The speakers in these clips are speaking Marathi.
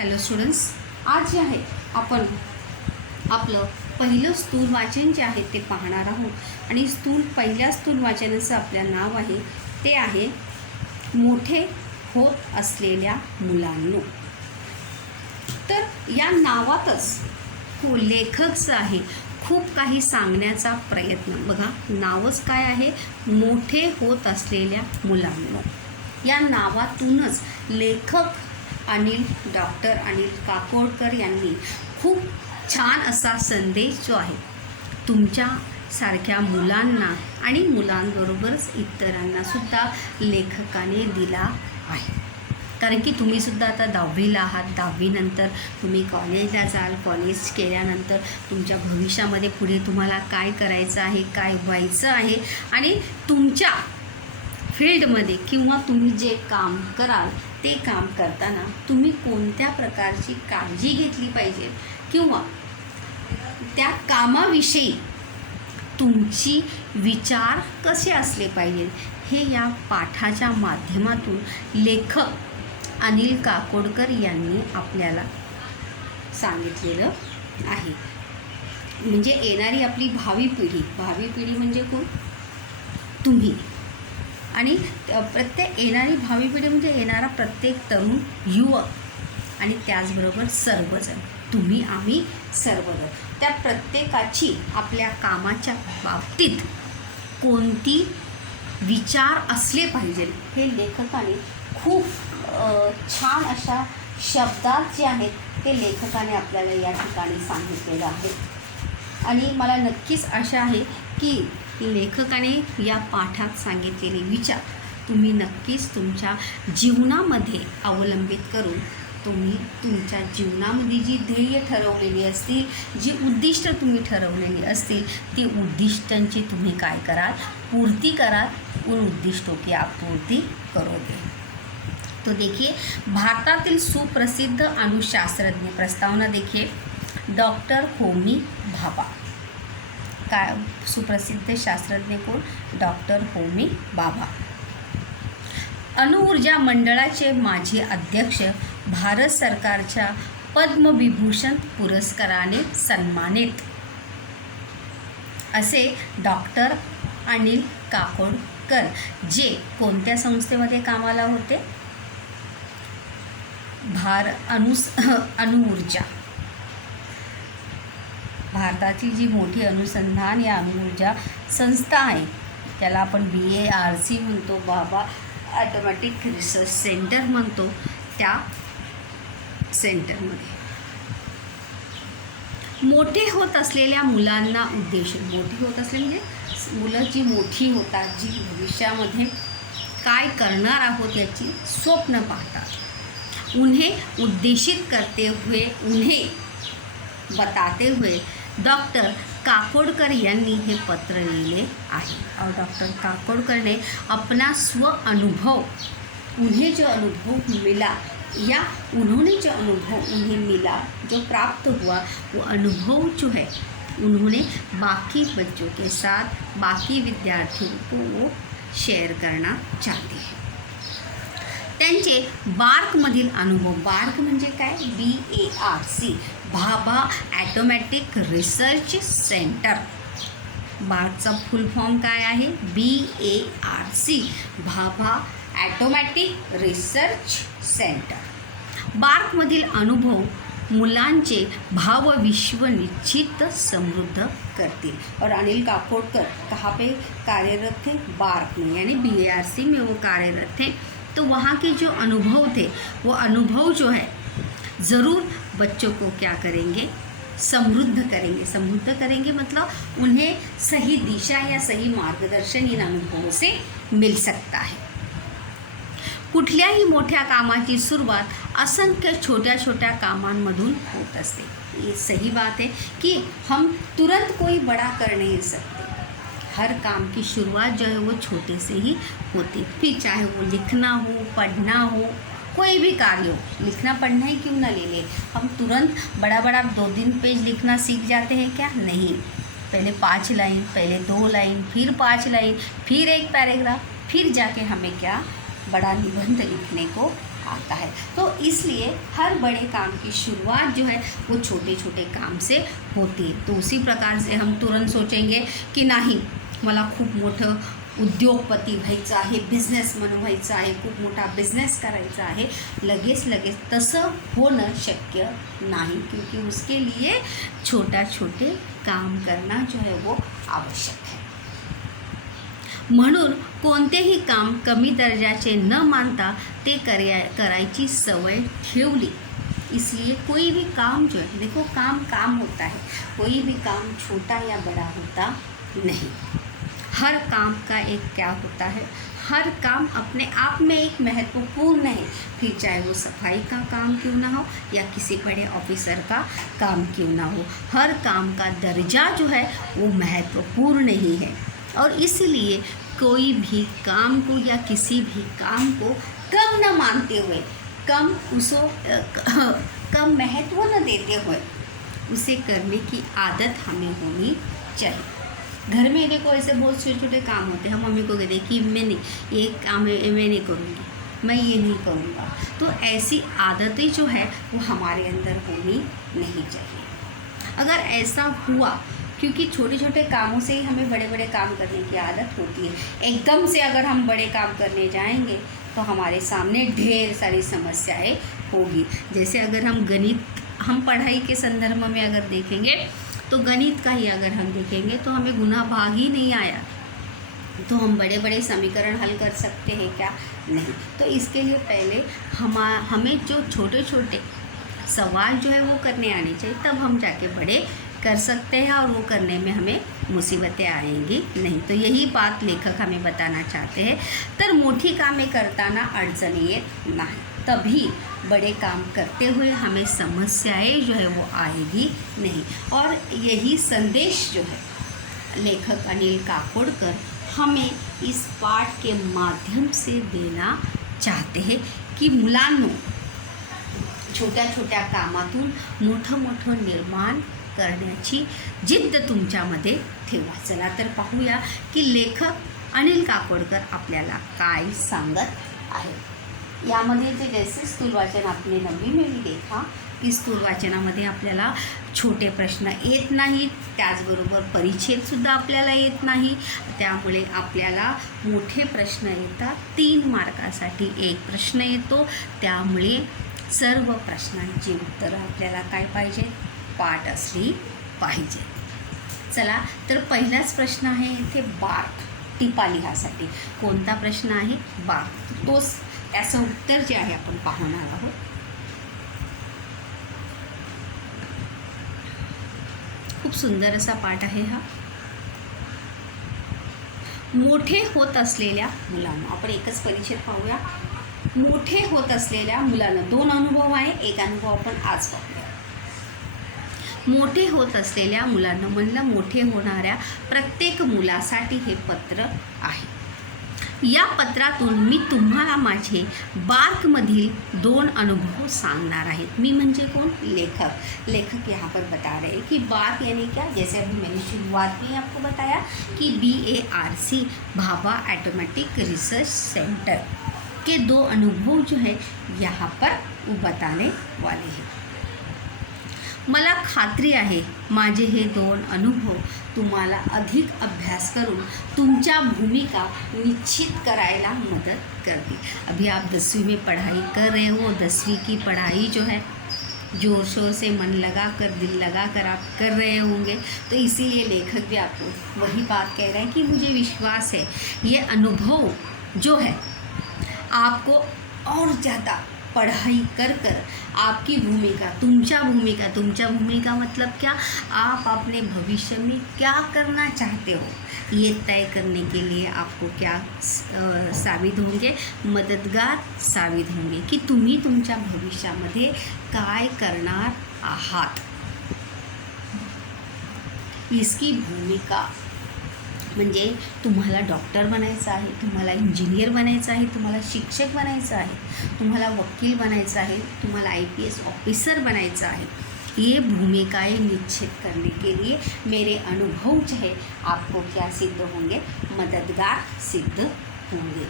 हॅलो स्टुडंट्स, आज जे आहे आपण आपलं पहिलं स्थूल वाचन जे आहे ते पाहणार आहोत. आणि पहिल्या स्थूल वाचनाचं आपलं नाव आहे ते आहे मोठे होत असलेल्या मुलांनो. तर या नावातच लेखकचं आहे खूप काही सांगण्याचा प्रयत्न. बघा, नावच काय आहे, मोठे होत असलेल्या मुलांनो. या नावातूनच लेखक डॉक्टर अनिल काकोडकर यांनी खूप छान असा संदेश जो आहे तुमच्यासारख्या मुलांना आणि मुलांबरोबरच इतरांनासुद्धा लेखकाने दिला आहे. कारण की तुम्हीसुद्धा आता 10वीला आहात. 10वीनंतर तुम्ही कॉलेजला जाल. कॉलेज केल्यानंतर तुमच्या भविष्यामध्ये पुढे तुम्हाला काय करायचं आहे, काय व्हायचं आहे, आणि तुमच्या फील्डमध्ये किंवा तुम्ही जे काम कराल ते काम करताना तुम्ही कोणत्या प्रकारची काळजी घेतली पाहिजे किंवा त्या कामाविषयी तुमची विचार कसे असले पाहिजे हे या पाठाच्या माध्यमातून लेखक अनिल काकोडकर यांनी आपल्याला सांगितलेलं आहे. म्हणजे येणारी आपली भावी पिढी म्हणजे कोण? तुम्ही. आणि प्रत्येक येणारी भावी पिढी म्हणजे येणारा प्रत्येक तरुण युवक आणि त्याचबरोबर सर्वजण, तुम्ही आम्ही सर्वजण, त्या प्रत्येकाची आपल्या कामाच्या बाबतीत कोणती विचार असले पाहिजे हे लेखकाने खूप छान अशा शब्दात जे आहेत ते लेखकाने आपल्याला या ठिकाणी सांगितलेलं आहे. आणि मला नक्कीच आशा आहे की लेखकाने या पाठात सांगितलेले विचार तुम्ही नक्कीच तुमच्या जीवनामध्ये अवलंबित करून तुम्ही तुमच्या जीवनामध्ये जी ध्येय ठरवलेली असतील, जी उद्दिष्ट तुम्ही ठरवलेली असतील, ती उद्दिष्टांची तुम्ही काय कराल, पूर्ती कराल. उन उद्दिष्टों की आप पूर्ती करोगे. तो देखिए, भारतातील सुप्रसिद्ध अणुशास्त्रज्ञ, प्रस्तावना देखिए, डॉक्टर होमी भाभा. काय सुप्रसिद्ध शास्त्रज्ञ कोण? डॉक्टर होमी भाभा. अणुऊर्जा मंडळाचे माजी अध्यक्ष, भारत सरकारच्या पद्मविभूषण पुरस्काराने सन्मानित असे डॉक्टर अनिल काकोडकर, जे कोणत्या संस्थेमध्ये कामाला होते? अणुऊर्जा, भारताची जी मोठी अनुसंधान या अणुऊर्जा संस्था आहे त्याला आपण BARC म्हणतो, भाभा ॲटॉमिक रिसर्च सेंटर म्हणतो. त्या सेंटरमध्ये मोठे होत असलेल्या मुलांना उद्देशून, मोठी होत असले म्हणजे मुलं जी मोठी होतात, जी भविष्यामध्ये काय करणार आहोत याची स्वप्न पाहतात, उन्हें उद्देशित करते हुए, उन्हें बताते हुए डॉक्टर काकोडकर यांनी हे पत्र लिहिले आहे. और डॉक्टर काकोडकर ने अपना स्व अनुभव, उन्हें जो अनुभव मिला या उन्होंने जो अनुभव उन्हें मिला, जो प्राप्त हुआ, वो अनुभव जो है उन्होंने बाकी बच्चों के साथ, बाकी विद्यार्थियों को वो शेअर करना चाहते हैं. त्यांचे बार्कमधील अनुभव, बार्क म्हणजे काय? BARC, Bhabha automatic research centre. बार्कचा फुल फॉर्म काय आहे? BARC, Bhabha automatic research centre. बार्कमधील अनुभव मुलांचे भावविश्व निश्चित समृद्ध करतील. और अनिल काकोडकर कहाँ पे कार्यरत थे? बार्क में, यानी BARC में वो कार्यरत थे. तो वहाँ के जो अनुभव थे, वो अनुभव जो है ज़रूर बच्चों को क्या करेंगे? समृद्ध करेंगे. समृद्ध करेंगे मतलब उन्हें सही दिशा या सही मार्गदर्शन इन अनुभवों से मिल सकता है. कुठल्याही मोठ्या कामाची सुरुवात असंख्य छोट्या छोट्या कामांमधून होत असते. ये सही बात है कि हम तुरंत कोई बड़ा कर नहीं सकते. हर काम की शुरुआत जो है वो छोटे से ही होती. फिर चाहे वो लिखना हो, पढ़ना हो, कोई भी कार्य हो, लिखना पढ़ना ही क्यों ना ले ले, हम तुरंत बड़ा 2-3 पेज लिखना सीख जाते हैं क्या? नहीं. पहले 5 लाइन, पहले 2 लाइन, फिर 5 लाइन, फिर एक पैराग्राफ, फिर जाके हमें क्या बड़ा निबंध लिखने को आता है। तो इसलिए हर बड़े काम की शुरुआत जो है वो छोटे छोटे काम से होती है। तो उसी प्रकार से हम तुरंत सोचेंगे की नाही मला खूप मोठं उद्योगपती व्हायचं आहे, बिझनेसमन व्हायचं आहे, खूप मोठा बिझनेस करायचा आहे, लगेच तसं होणं शक्य नहीं, क्योंकि उसके लिए छोटा छोटे काम करना जो है वो आवश्यक है। म्हणून कोणतेही काम कमी दर्जाचे न मानता ते करायची सवय ठेवली। इसलिए कोई भी काम जो है, देखो काम होता है, कोई भी काम छोटा या बड़ा होता नहीं। हर काम का एक क्या होता है, हर काम अपने आप में एक महत्वपूर्ण है, फिर चाहे वो सफाई का काम क्यों ना हो या किसी बड़े ऑफिसर का काम क्यों ना हो, हर काम का दर्जा जो है वो महत्वपूर्ण ही है। और इसलिए कोई भी काम को या किसी भी काम को कम न मानते हुए, कम महत्व न देते हुए उसे करने की आदत हमें होनी चाहिए। घर में देखो ऐसे बहुत छोटे छोटे काम होते हैं, हम मम्मी को कहते हैं कि मैं नहीं, ये काम मैं नहीं करूँगी, मैं ये नहीं करूँगा। तो ऐसी आदतें जो है वो हमारे अंदर होनी नहीं चाहिए। अगर ऐसा हुआ, क्योंकि छोटे छोटे कामों से ही हमें बड़े बड़े काम करने की आदत होती है, एकदम से अगर हम बड़े काम करने जाएंगे तो हमारे सामने ढेर सारी समस्याएं होगी। जैसे अगर हम पढ़ाई के संदर्भ में अगर देखेंगे तो गणित का ही अगर हम देखेंगे तो हमें गुना भाग ही नहीं आया, तो हम बड़े बड़े समीकरण हल कर सकते हैं क्या? नहीं। तो इसके लिए पहले हमें जो छोटे छोटे सवाल जो है वो करने आने चाहिए, तब हम जाके बड़े कर सकते हैं और वो करने में हमें मुसीबतें आएंगी नहीं। तो यही बात लेखक हमें बताना चाहते हैं। तर मोठी कामे करताना अडचणी येत नाही, तभी बड़े काम करते हुए हमें समस्याएं जो है वो आएगी नहीं। और यही संदेश जो है लेखक अनिल काकोडकर हमें इस पाठ के माध्यम से देना चाहते हैं की मुलांनो, छोट्या छोट्या कामातून मोठं निर्माण करण्याची जिद्द तुमच्यामध्ये ठेवा। चला तर पाहूया की लेखक अनिल काकोडकर आपल्याला काय सांगत आहे। यामध्ये जे जैसे स्थूल वाचन आपने 9वीं में भी देखा की स्थूल वाचनामध्ये आपल्याला छोटे प्रश्न येत नाहीत, त्याचबरोबर परिच्छेदसुद्धा आपल्याला येत नाही, त्यामुळे आपल्याला मोठे प्रश्न येतात। 3 मार्कासाठी एक प्रश्न येतो, त्यामुळे सर्व प्रश्नांची उत्तरं आपल्याला काय पाहिजे, पाठ असली पाहिजे। चला तर पहिलाच प्रश्न आहे इथे बार्क, टिपा लिहासाठी कोणता प्रश्न आहे, बार्क। तोच त्याचं उत्तर जे आहे आपण पाहणार आहोत। खूप सुंदर असा पाठ आहे हा। मोठे होत असलेल्या मुलांना, आपण एकच परिच्छेद पाहूया। मोठे होत असलेल्या मुलांना 2 अनुभव आहे, एक अनुभव आपण आज पाहूया। मोठे होत असलेल्या मुलांना म्हणलं, मोठे होणाऱ्या प्रत्येक मुलासाठी हे पत्र आहे। या पत्रातून मी तुम्हाला माझे बार्कमधील 2 अनुभव सांगणार आहेत। मी म्हणजे कोण, लेखक यहाँ पर बता रहे हैं कि बार्क यानी क्या, जैसे अभी मैंने शुरुआत में आपको बताया कि BARC Bhabha automatic research centre के 2 अनुभव जो है यहाँ पर वो बताने वाले हैं। मला खात्री आहे माझे हे 2 अनुभव तुम्हाला अधिक अभ्यास करून तुमच्या भूमिका निश्चित करायला मदद करती। अभी आप 10वीं में पढ़ाई कर रहे हो, 10वीं की पढ़ाई जो है ज़ोर शोर से मन लगा कर, दिल लगा कर आप कर रहे होंगे, तो इसीलिए लेखक भी आपको वही बात कह रहे हैं कि मुझे विश्वास है ये अनुभव जो है आपको और ज़्यादा पढ़ाई कर आपकी भूमिका, तुमच्या भूमिका मतलब क्या, आप अपने भविष्य में क्या करना चाहते हो ये तय करने के लिए आपको क्या साबित होंगे, मददगार साबित होंगे की तुम्ही तुमच्या भविष्यामध्ये काय करणार आहात। इसकी भूमिका म्हणजे तुम्हाला डॉक्टर बनायचं आहे, तुम्हाला इंजिनियर बनायचं आहे, तुम्हाला शिक्षक बनायचं आहे, तुम्हाला वकील बनायचं आहे, तुम्हाला IPS ऑफिसर बनायचं आहे। ये भूमिकाएं निश्चित करने के लिए मेरे अनुभव जो है आपको क्या सिद्ध होंगे, मददगार सिद्ध होंगे।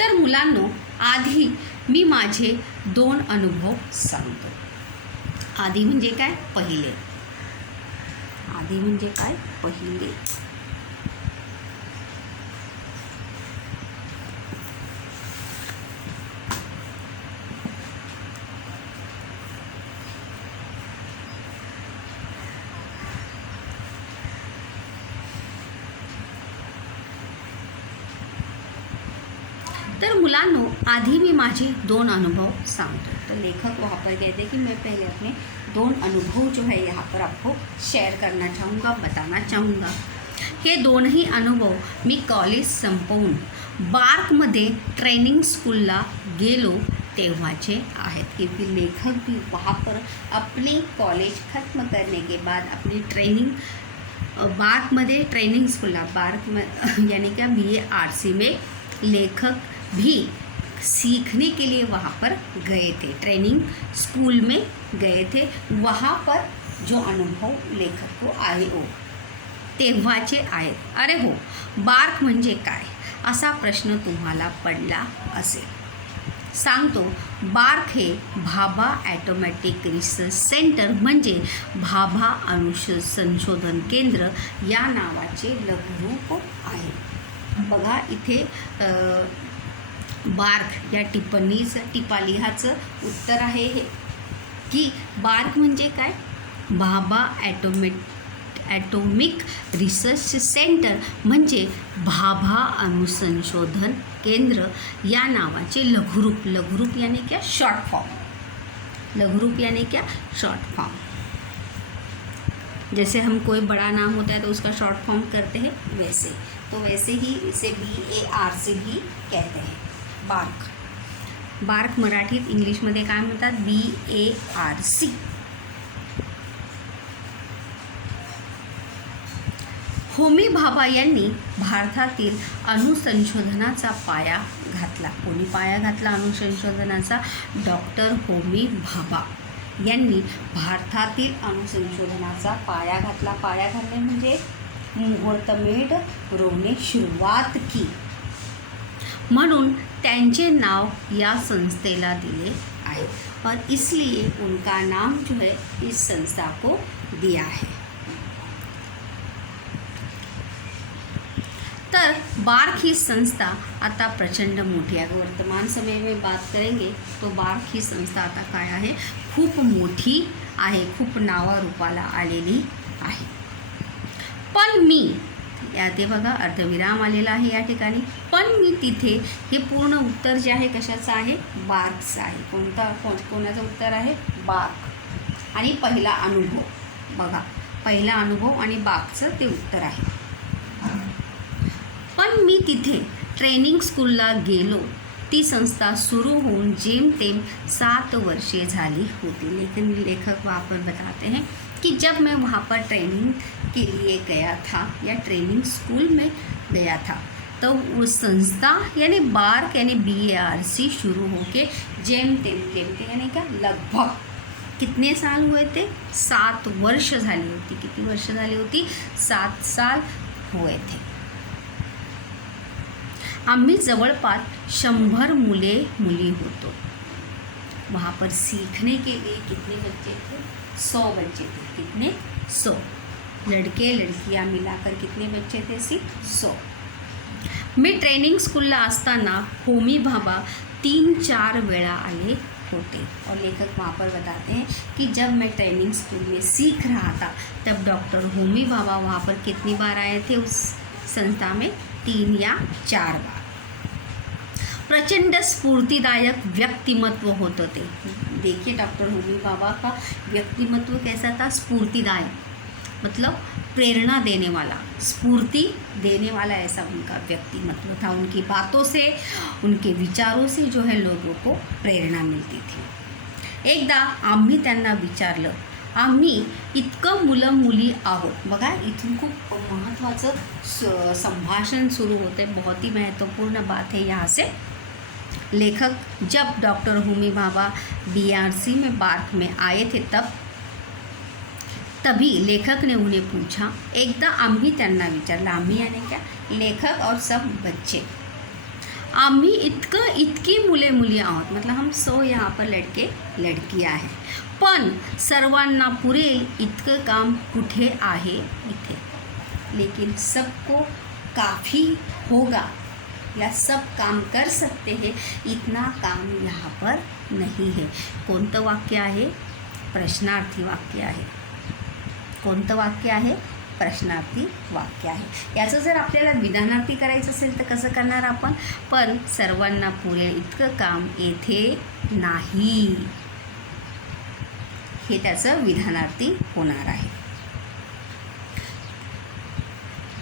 तर मुलांनो, आधी मी माझे 2 अनुभव सांगतो. आधी म्हणजे काय? पहिले. आधी म्हणजे काय? पहिले. तर मुलांनो, आधी मी माझे 2 अनुभव सांगतो. तो लेखक वहाँ पर कहते कि मैं पहले अपने 2 अनुभव जो है यहाँ पर आपको शेअर करना चाहूँगा, बताना चाहूँगा. हे 2ही अनुभव मी कॉलेज संपवून बार्कमध्ये ट्रेनिंग स्कूलला गेलो तेव्हाचे आहेत. क्योंकि लेखक भी वहाँ पर अपने कॉलेज ख़त्म करने के बाद अपनी ट्रेनिंग बार्कमध्ये ट्रेनिंग स्कूलला, बार्क में यानी क्या BARC में लेखक भी सीखने के लिए वहाँ पर गए थे, ट्रेनिंग स्कूल में गए थे. वहाँ पर जो अनुभव लेखक को आए हो तेव्हाचे आहेत. अरे हो, बार्क म्हणजे काय असा प्रश्न तुम्हाला पडला असेल. सांगतो. बार्क हे भाभा ॲटोमॅटिक रिसर्च सेंटर म्हणजे भाभा संशोधन केंद्र या नावाचे लघुरूप आहे. बघा इथे बार्क या टिपालिहाचं उत्तर आहे हे की बार्क म्हणजे काय? भाभा ॲटोमिक रिसर्च सेंटर म्हणजे भाभा अणुसंशोधन केंद्र या नावाचे लघुरूप. लघुरूप यानी क्या? Short form. लघुरूप यानी क्या? Short form. जैसे हम कोई बड़ा नाम होता है तो उसका शॉर्ट फॉर्म करते हैं, वैसे तो वैसे ही इसे BARC भी कहते हैं. बार्क. बार्क मराठीत इंग्लिशमध्ये काय म्हणतात? BARC. होमी भाभा यांनी भारतातील अणुसंशोधनाचा पाया घातला. कोणी पाया घातला अणुसंशोधनाचा? डॉक्टर होमी भाभा यांनी भारतातील अणुसंशोधनाचा पाया घातला. पाया घालणे म्हणजे मुहूर्तमेढ रोवणे सुरुवात की. म्हणून त्यांचे नाव या संस्थेला दिले आहे और इसलिए उनका नाम जो है इस संस्था को दिया है. तर बार्क ही संस्था आता प्रचंड मोठी आहे. वर्तमान समय में बात करेंगे तो बार्क ही संस्था आता काय आहे? खूप मोठी आहे, खूप नावारूपाला आलेली आहे. पण मी या ते बघा अर्धविराम आलेला आहे या ठिकाणी. पण मी तिथे, हे पूर्ण उत्तर जे आहे कशाचं आहे? बार्कचं आहे. कोणाचं उत्तर आहे? बार्क. आणि पहिला अनुभव बघा, पहिला अनुभव आणि बार्कचं ते उत्तर आहे. पण मी तिथे ट्रेनिंग स्कूलला गेलो. ती संस्था सुरू होऊन जेमतेम 7 वर्षे झाली होती. लेकिन लेखक वहाँ पर बताते हैं कि जब मैं वहाँ पर ट्रेनिंग के लिए गया था या ट्रेनिंग स्कूल में गया था तो उस संस्था यानी बार्क यानी BARC शुरू होके जेमतेम यानी क्या लगभग कितने साल हुए थे? 7 वर्ष झाली होती. किती वर्ष झाली होती? 7 साल हुए थे. आम्ही जवळपास 100 मुली होतो. वहाँ पर सीखने के लिए कितने बच्चे थे? 100 बच्चे थे. कितने? 100. लड़के लड़कियाँ मिलाकर कितने बच्चे थे? सिर्फ 100. मी ट्रेनिंग स्कूलला असताना होमी भाभा 3-4 वेळा आले होते. और लेखक वहाँ पर बताते हैं कि जब मैं ट्रेनिंग स्कूल में सीख रहा था तब डॉक्टर होमी भाभा वहाँ पर कितनी बार आए थे उस संस्था में? 3 या 4 बार. प्रचंड स्फूर्तिदायक व्यक्तिमत्व होते थे. देखिए डॉक्टर होमी भाभा का व्यक्तिमत्व कैसा था? स्फूर्तिदायक मतलब प्रेरणा देने वाला, स्फूर्ति देने वाला ऐसा उनका व्यक्तिमत्व था. उनकी बातों से, उनके विचारों से जो है लोगों को प्रेरणा मिलती थी. एकदा आम्ही त्यांना विचारलं, आम्ही इतकं मुलं मुली आहोत. बघा इथून खूप महत्त्वाचं संभाषण सुरू होते. बहुत ही महत्वपूर्ण बात है यहाँ से. लेखक जब डॉक्टर होमी भाभा BARC में बार्क में आए थे तभी लेखक ने उन्हें पूछा. एकदा आम्ही त्यांना विचारलं, आम्ही यानी क्या? लेखक और सब बच्चे. आम्ही इतकी मुले मुली आहोत, मतलब हम 100 यहाँ पर लड़के लड़कियाँ हैं, पण सर्वांना पुरेल इतकं काम कुठे आहे इथे, लेकिन सबको काफ़ी होगा या सब काम कर सकते हैं इतना काम यहाँ पर नहीं है. कोणतं वाक्य आहे? प्रश्नार्थी वाक्य आहे. कोणतं वाक्य आहे? प्रश्नार्थी वाक्य आहे. याचं जर आपल्याला विधानार्थी करायचं असेल तर कसं करणार आपण? पण सर्वांना पुरेल इतकं काम येथे नाही, हे त्याचं विधानार्थी होणार आहे.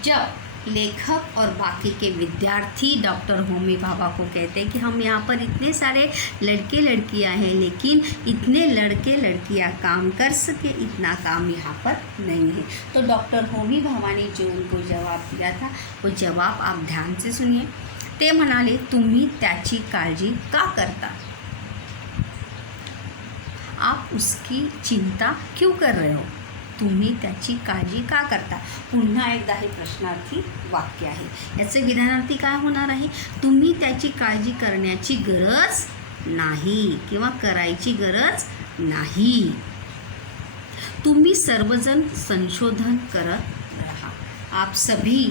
जब लेखक और बाकी के विद्यार्थी डॉक्टर होमी भाभा को कहते हैं कि हम यहाँ पर इतने सारे लड़के लड़कियाँ हैं, लेकिन इतने लड़के लड़कियाँ काम कर सके इतना काम यहाँ पर नहीं है. तो डॉक्टर होमी भाभा ने जो उनको जवाब दिया था वो जवाब आप ध्यान से सुनिए. ते म्हणाले, तुम्ही त्याची काळजी का करता? आप उसकी चिंता क्यों कर रहे हो? तुम्ही त्याची काळजी का करता? पुन्हा एकदा हे प्रश्नार्थी वाक्य आहे. याचे विधानार्थी काय होणार आहे? तुम्ही त्याची काळजी करण्याची गरज नाही किंवा करायची गरज नाही. तुम्ही सर्वजण संशोधन करत रहा. आप सभी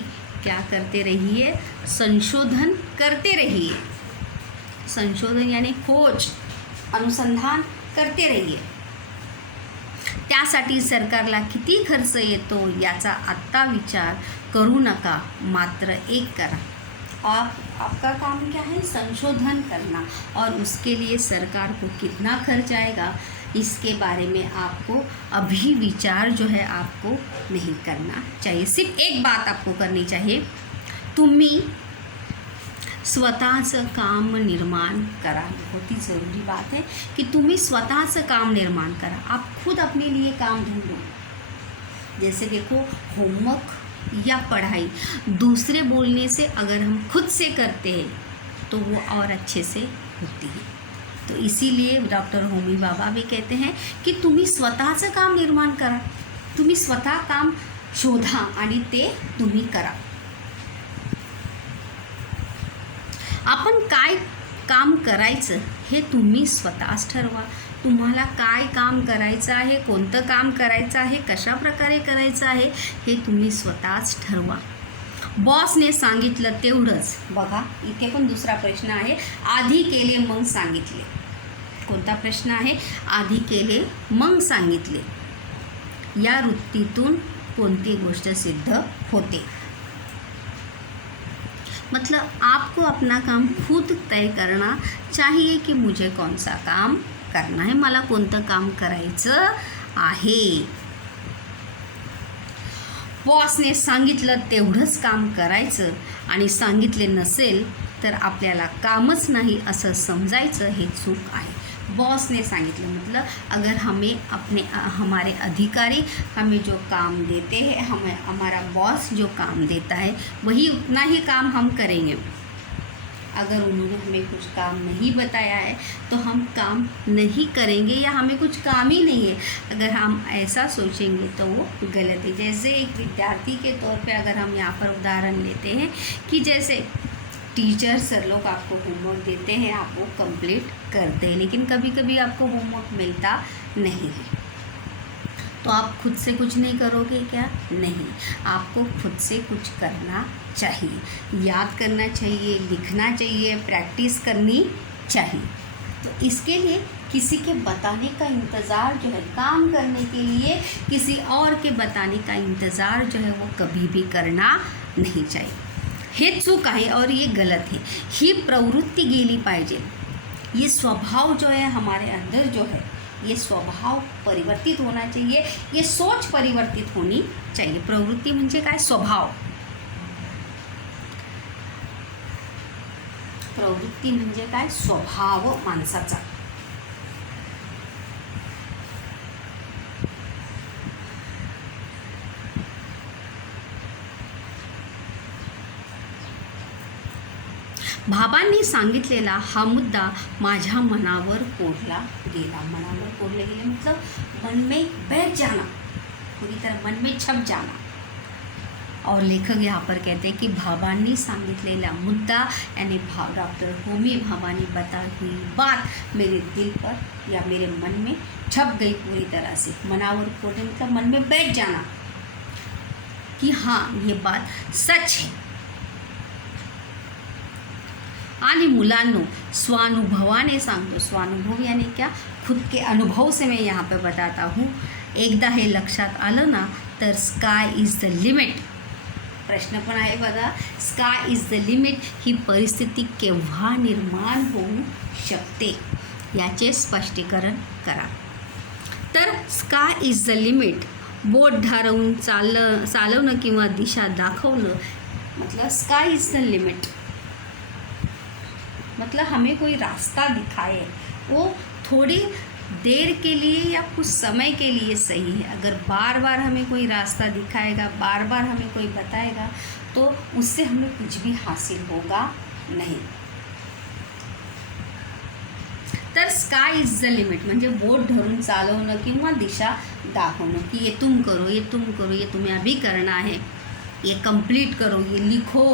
क्या करते रहिए? संशोधन करते रहिए. संशोधन यानी खोज, अनुसंधान करते रहिए. त्यासाठी सरकारला किती खर्च येतो याचा आत्ता विचार करू नका, मात्र एक करा. और आपका काम क्या है? संशोधन करना. और उसके लिए सरकार को कितना खर्च आएगा इसके बारे में आपको अभी विचार जो है आपको नहीं करना चाहिए. सिर्फ एक बात आपको करनी चाहिए, तुम्ही स्वतःचं काम निर्माण करा. बहुत ही ज़रूरी बात है कि तुम्ही स्वतःचं काम निर्माण करा. आप खुद अपने लिए काम ढूंढो. जैसे देखो, होमवर्क या पढ़ाई दूसरे बोलने से अगर हम खुद से करते हैं तो वो और अच्छे से होती है. तो इसीलिए डॉक्टर होमी भाभा भी कहते हैं की तुम्ही स्वतःचं काम निर्माण करा. तुम्ही स्वतः काम शोधा आणि ते तुम्ही करा. आपण काय काम करायचं हे तुम्ही स्वतःच ठरवा. तुम्हाला काय काम करायचं आहे, कोणतं काम करायचं आहे, कशा प्रकारे करायचं आहे हे तुम्ही स्वतःच ठरवा. बॉसने सांगितलं तेवढंच. बघा, इथे पण दुसरा प्रश्न आहे, आधी केले मग सांगितले. कोणता प्रश्न आहे? आधी केले मग सांगितले. या वृत्तीतून कोणती गोष्ट सिद्ध होते? मतलब आपको अपना काम खुद तय करना चाहिए कि मुझे कौन सा काम करना है, मला कोणतं काम करायचं आहे. बॉसने सांगितलं तेवढंच काम करायचं आणि सांगितले नसेल तर आपल्याला कामच नाही असं समजायचं, हे चूक आहे. बॉस ने सांगितलं मतलब अगर हमारे अधिकारी हमें जो काम देते हैं, हमारा बॉस जो काम देता है वही उतना ही काम हम करेंगे. अगर उन्होंने हमें कुछ काम नहीं बताया है तो हम काम नहीं करेंगे या हमें कुछ काम ही नहीं है. अगर हम ऐसा सोचेंगे तो वो गलत है. जैसे एक विद्यार्थी के तौर पे अगर हम यहाँ पर उदाहरण लेते हैं कि जैसे टीचर सर लोग आपको होमवर्क देते हैं, आप वो कंप्लीट करते हैं, लेकिन कभी कभी आपको होमवर्क मिलता नहीं है तो आप खुद से कुछ नहीं करोगे क्या? नहीं, आपको खुद से कुछ करना चाहिए, याद करना चाहिए, लिखना चाहिए, प्रैक्टिस करनी चाहिए. तो इसके लिए किसी के बताने का इंतज़ार जो है, काम करने के लिए किसी और के बताने का इंतज़ार जो है वो कभी भी करना नहीं चाहिए. हे चूक आहे और ये गलत है. ही प्रवृत्ती गेली पाहिजे. ये स्वभाव जो है हमारे अंदर जो है, ये स्वभाव परिवर्तित होना चाहिए. ये सोच परिवर्तित होनी चाहिए. प्रवृत्ती म्हणजे काय? स्वभाव. प्रवृत्ती म्हणजे काय? स्वभाव माणसाचा. भाबांनी सांगितलेला हा मुद्दा माझ्या मनावर कोरला गेला. मनावर कोरले गेले मतलब मन में बैठ जाना, पूरी तरह मन में छप जाना. और लेखक यहाँ पर कहते हैं कि भावांनी सांगितलेला मुद्दा यानी डॉक्टर होमी भाभांनी बताई हुई बात मेरे दिल पर या मेरे मन में छप गई पूरी तरह से। मनावर पोटे मतलब मन में बैठ जाना कि हाँ ये बात सच है। आणि मुलांनो स्वानुभवाने सांगतो, स्वानुभव यानी क्या, खुद के अनुभव से मैं यहाँ पे बताता हूँ। एकदा हे लक्षात आलं ना तर स्काय इज द लिमिट, प्रश्न पण आहे बघा, स्काय इज द लिमिट ही परिस्थिती केव्हा निर्माण होऊ शकते याचे स्पष्टीकरण करा। तर स्काय इज द लिमिट, बोट धारवून चालवणं किंवा दिशा दाखवणं, मतलब स्काय इज द लिमिट मतलब हमें कोई रास्ता दिखाए, वो थोड़ी देर के लिए या कुछ समय के लिए सही है। अगर बार बार हमें कोई रास्ता दिखाएगा, बार बार हमें कोई बताएगा, तो उससे हमें कुछ भी हासिल होगा नहीं। तर स्काय इज द लिमिट म्हणजे बोट धरून चालवणं किंवा दिशा दाखवणं की ये तुम करो, ये तुम करो, ये तुम्हें अभी करना है, ये कंप्लीट करो, ये लिखो।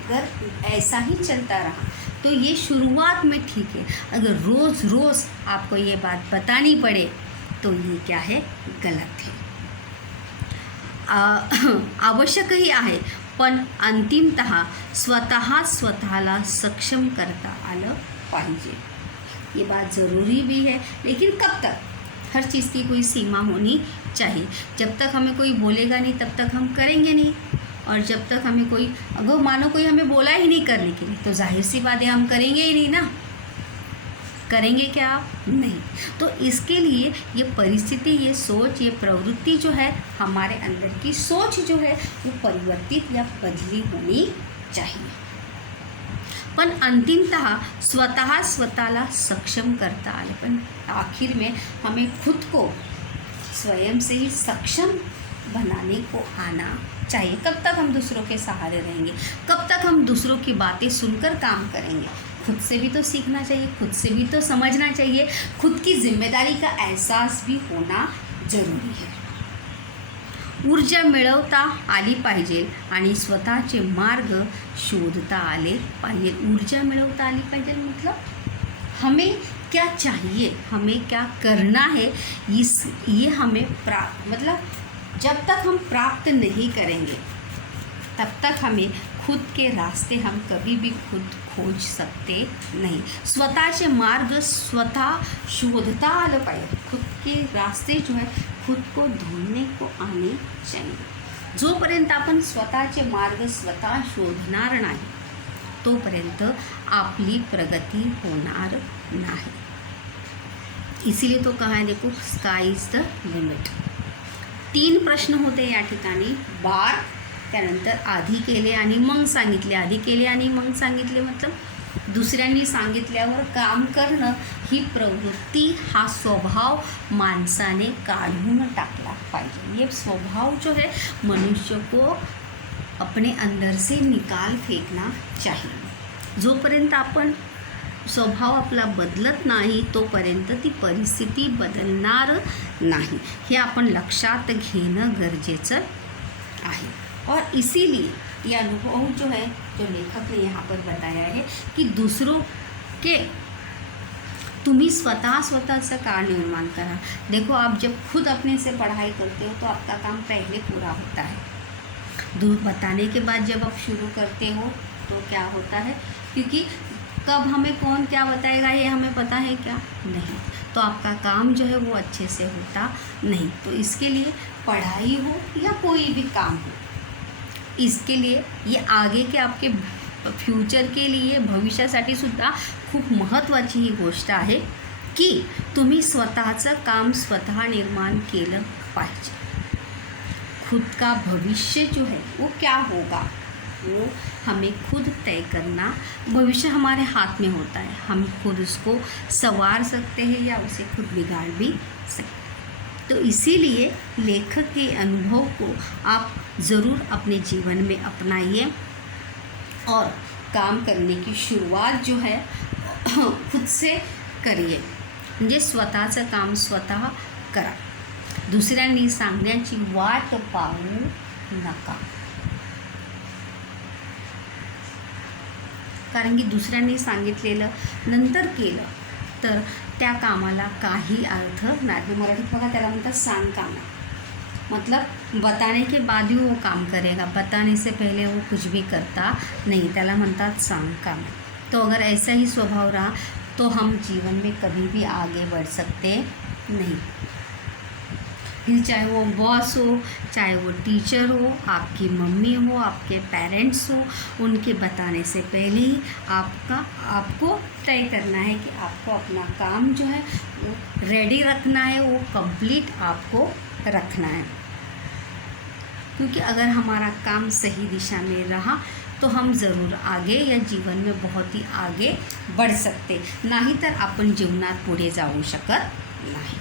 अगर ऐसा ही चलता रहा तो ये शुरुआत में ठीक है, अगर रोज़ रोज़ आपको ये बात बतानी पड़े तो ये क्या है, गलत है। आवश्यकही आहे पण अंतिमतः स्वतःला सक्षम करता आलं पाहिजे। ये बात ज़रूरी भी है, लेकिन कब तक? हर चीज़ की कोई सीमा होनी चाहिए। जब तक हमें कोई बोलेगा नहीं तब तक हम करेंगे नहीं, और जब तक हमें कोई, अगर मानो कोई हमें बोला ही नहीं करने के लिए, तो जाहिर सी बात है हम करेंगे ही नहीं ना। करेंगे क्या आप? नहीं। तो इसके लिए ये परिस्थिति, ये सोच, ये प्रवृत्ति जो है, हमारे अंदर की सोच जो है वो परिवर्तित या बदली होनी चाहिए। पण अंतिमतः स्वतःला सक्षम करता आले, पण आखिर में हमें खुद को स्वयं से ही सक्षम बनाने को आना चाहिए। कब तक हम दूसरों के सहारे रहेंगे? कब तक हम दूसरों की बातें सुनकर काम करेंगे? खुद से भी तो सीखना चाहिए, खुद से भी तो समझना चाहिए, खुद की जिम्मेदारी का एहसास भी होना जरूरी है। ऊर्जा मिळवता आली पाहिजे आणि स्वतःचे मार्ग शोधता आले पाहिजे। ऊर्जा मिळवता आली पाहिजे मतलब हमें क्या चाहिए, हमें क्या करना है, ये हमें मतलब जब तक हम प्राप्त नहीं करेंगे तब तक हमें खुद के रास्ते हम कभी भी खुद खोज सकते नहीं। स्वतःचे मार्ग स्वतः शोधता आलं पाहिजे, खुद के रास्ते जो है खुद को ढूंढने को आने चाहिए। जोपर्यंत आपण स्वतःचे मार्ग स्वतः शोधणार नाही तोपर्यंत आपली प्रगती होणार नाही। इसीलिए तो कहा है, देखो स्काय इज द लिमिट। 3 प्रश्न होते या ठिकाणी, बार, त्यानंतर आधी केले आणि मग सांगितले, आधी केले आणि मग सांगितले मतलब दुसऱ्यांनी सांगितल्यावर काम करणं, ही प्रवृत्ती, हा स्वभाव माणसाने काढून टाकला पाहिजे। ये स्वभाव जो है मनुष्य को अपने अंदर से निकाल फेकना चाहिए। जोपर्यंत आपण स्वभाव आपला बदलत नाही तोपर्यंत ती परिस्थिती बदलणार नाही, हे आपण लक्षात घेणं गरजेचं आहे। और इसीलिए ये अनुभव जो है, जो लेखक ने यहाँ पर बताया है कि दूसरों के, तुम्ही स्वतःचं कारण निर्माण करा। देखो आप जब खुद अपने से पढ़ाई करते हो तो आपका काम पहले पूरा होता है। दूर बताने के बाद जब आप शुरू करते हो तो क्या होता है, क्योंकि कब हमें कौन क्या बताएगा ये हमें पता है क्या? नहीं। तो आपका काम जो है वो अच्छे से होता नहीं। तो इसके लिए पढ़ाई हो या कोई भी काम हो, इसके लिए ये आगे के आपके फ्युचर के लिए, भविष्यासाठी सुद्धा खूप महत्त्वाची ही गोष्ट आहे की तुम्ही स्वतःचं काम स्वतः निर्माण केलं पाहिजे। खुद का भविष्य जो है वो क्या होगा वो हमें खुद तय करना। भविष्य हमारे हाथ में होता है, हम खुद उसको संवार सकते हैं या उसे खुद बिगाड़ भी सकते हैं। तो इसीलिए लेखक के अनुभव को आप ज़रूर अपने जीवन में अपनाइए और काम करने की शुरुआत जो है खुद से करिए। म्हणजे स्वतःचं काम स्वतः करा, दुसऱ्यांनी सांगण्याची वाट पाहू नका। कारण की दुसऱ्यांनी सांगितलेलं नंतर केलं तर त्या कामाला काही अर्थ नाही. मराठीत बघा त्याला म्हणतात सांग काम, मतलब बताने के बाद ही वो काम करेगा, बताने से पहले वो कुछ भी करता नहीं, त्याला म्हणतात सांग काम. तो अगर ऐसा ही स्वभाव रहा तो हम जीवन में कभी भी आगे बढ़ सकते नहीं. फिर चाहे वो बॉस हो, चाहे वो टीचर हो, आपकी मम्मी हो, आपके पेरेंट्स हो, उनके बताने से पहले ही आपको तय करना है कि आपको अपना काम जो है वो रेडी रखना है, वो कंप्लीट आपको रखना है. क्योंकि अगर हमारा काम सही दिशा में रहा तो हम ज़रूर आगे या जीवन में बहुत ही आगे बढ़ सकते, नाही तर आपण जीवनात पुढे जाऊ शकत नाही.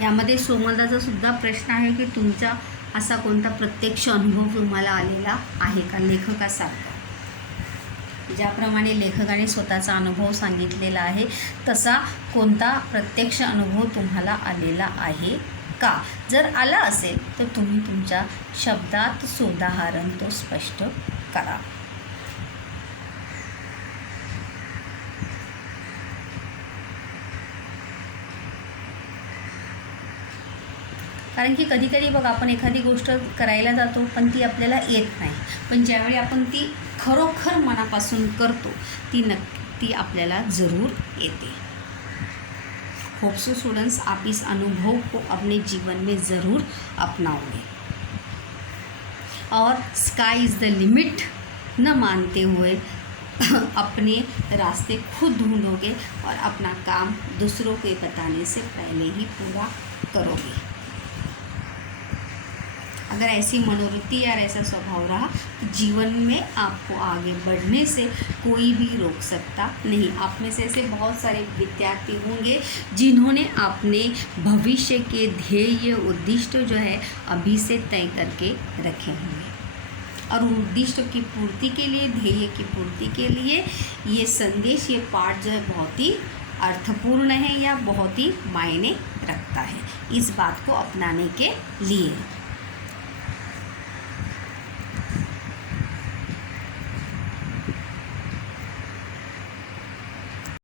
यामध्ये सोमलदाचा सुद्धा प्रश्न आहे की तुमचा असा कोणता प्रत्यक्ष अनुभव तुम्हाला आलेला आहे का लेखकासारखा. ज्याप्रमाणे लेखकाने स्वतःचा अनुभव सांगितलेला आहे तसा कोणता प्रत्यक्ष अनुभव तुम्हाला आलेला आहे का. जर आला असेल तर तुम्ही तुमच्या शब्दात सुधारण तो स्पष्ट करा. कारण की कधी कधी बघा आपण एखादी गोष्ट करायला जातो पण ती आपल्याला येत नाही, पण ज्यावेळी आपण ती खरोखर मनापासून करतो ती आपल्याला ज़रूर येते. होप सो स्टूडेंट्स आप इस अनुभव को अपने जीवन में ज़रूर अपनाओगे और स्काई इज़ द लिमिट न मानते हुए अपने रास्ते खुद ढूंढोगे और अपना काम दूसरों को बताने से पहले ही पूरा करोगे. अगर ऐसी मनोवृत्ति या ऐसा स्वभाव रहा तो जीवन में आपको आगे बढ़ने से कोई भी रोक सकता नहीं. आप में से ऐसे बहुत सारे विद्यार्थी होंगे जिन्होंने अपने भविष्य के ध्येय उद्दिष्ट जो है अभी से तय करके रखे होंगे और उन उद्दिष्टों की पूर्ति के लिए, ध्येय की पूर्ति के लिए ये संदेश, ये पाठ जो है बहुत ही अर्थपूर्ण है या बहुत ही मायने रखता है इस बात को अपनाने के लिए.